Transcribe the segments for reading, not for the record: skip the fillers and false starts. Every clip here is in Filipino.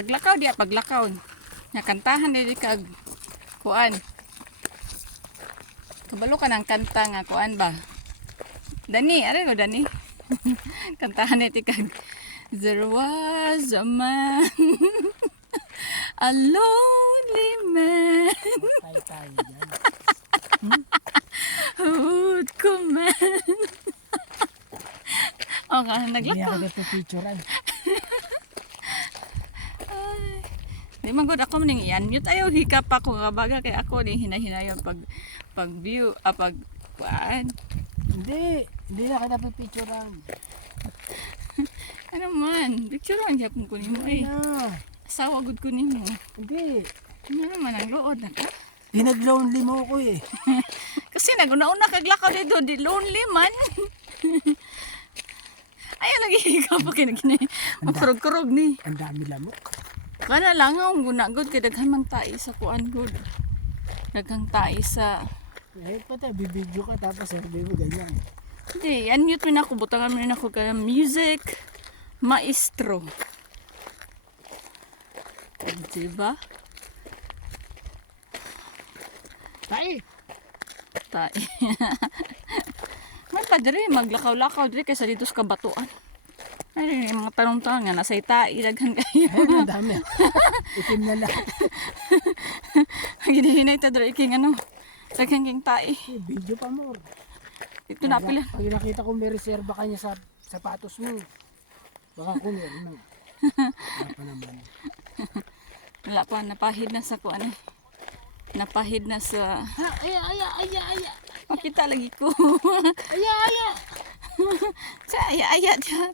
Paglakaw diya, paglakaw. Nakantahan di kag kuan. Kabalo ka ng kanta nga kuan ba? Dani, are go Dani. Kantahan di kag there was a man, a lonely man, Tayo dyan. who would command. O nga, Hindi naglakaw. ako dito picturean. Di man gud ako ning i-unmute ayo hikap ako nga baga kay ako ni hinahinayon pag view pag kuan. Hindi na kita picturean. Ano man, picture ang gyapon ko nimo ay. Asawa gud ko nimo. Hindi. Ano man ang luod na ka? Pinag-lonely mo ko eh. Kasi naguna-una kag lakaw dito di lonely man. Ay lagi hikap pa kinaginay. Makurog-kurog ni. Ang dami lamok. Kana lang ang gunagod kay daghan man tayo sa kuan gud. Daghang tayo sa Eh, pata, bibidyo ka tapos sabi mo ganyan. hindi, unmute mo na ako. Butangan mo na ako ka music maestro. Diba? Tay! Tay. May pa diri, maglakaw-lakaw diri kaysa dito sa kabatuan. Ay, mga tanong-tanong nga, nasa itai, daghan kayo. Ayun, ang dami. Itim na lahat. Ginihinay ta diri, iking ano, daghan king tai. Eh, video pa mo. Ito na pila. Pag nakita ko may reserva kanya sa sapatos mo. Baka ko meron na. Wala pa naman. Wala pa, napahid na sa kuan eh. Napahid na sa... Ha, aya. Makita lagi ko. Aya. Sa aya dyan.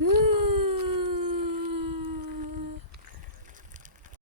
Woo!